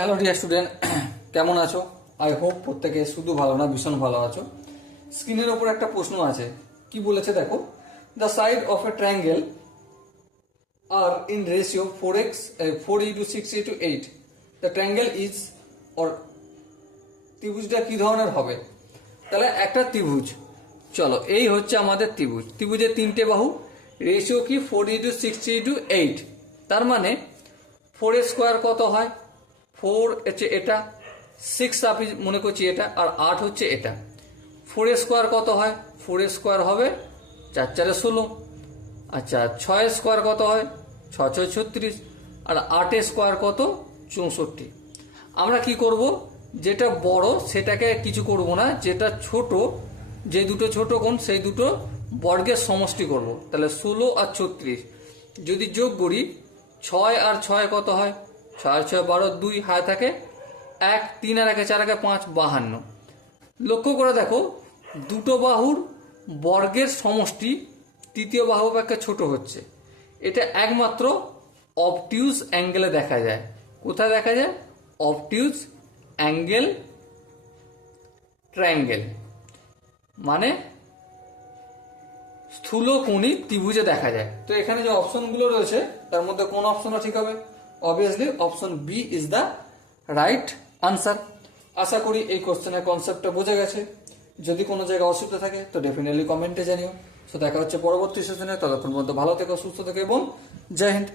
Hello dear student, কেমন আছো? I hope প্রত্যেকে শুধু ভালো না, ভীষণ ভালো আছো। স্ক্রিনের ওপর একটা প্রশ্ন আছে, কি বলেছে দেখো। The side of a triangle are in ratio 4x 4:6:8, the triangle is, or ত্রিভুজটা কি ধরনের হবে? তাহলে একটা ত্রিভুজ, চলো এই হচ্ছে আমাদের ত্রিভুজ। ত্রিভুজের তিনটে বাহু, রেশিও কি 4:6:8। তার মানে 4 স্কোয়ার কত হয়? 4 হচ্ছে এটা, 6 আমি মনে করছি এটা, আর 8 হচ্ছে এটা। 4 স্কোয়ার কত হয়? 4 স্কোয়ার হবে 4 4 16। আচ্ছা, 6 স্কোয়ার কত হয়? 6 6 36। আর 8 স্কোয়ার কত? 64। আমরা কি করব, যেটা বড় সেটাকে কিছু করব না, যেটা ছোট, যে দুটো ছোট কোণ সেই দুটো বর্গের সমষ্টি করব। তাহলে 16 আর 36 যদি যোগ করি, 6 আর 6 কত হয়? 6 আর 6 12, 2 হায় থাকে 1, 3 আর 1 4 5 52। লক্ষ্য করে দেখো, দুটো বাহুর বর্গের সমষ্টি তৃতীয় বাহু অপেক্ষা ছোট হচ্ছে। এটা একমাত্র অবটিউজ অ্যাঙ্গেলে দেখা যায়। কোথায় দেখা যায়? অবটিউজ অ্যাঙ্গেল ট্রায়াঙ্গেল, মানে স্থূলকোণী ত্রিভুজে দেখা যায়। তো এখানে যে অপশনগুলো রয়েছে তার মধ্যে কোন অপশনটা ঠিক হবে? Obviously option B is the right answer. আশা করি এই কোশ্চেনের কনসেপ্টটা বোঝা গেছে। যদি কোনো জায়গায় অসুবিধা থাকে তো ডেফিনেটলি কমেন্টে জানিও। তো দেখা হচ্ছে পরবর্তী সেশনে। ততক্ষণ পর্যন্ত ভালো থেকো, সুস্থ থেকো এবং জয় হিন্দ।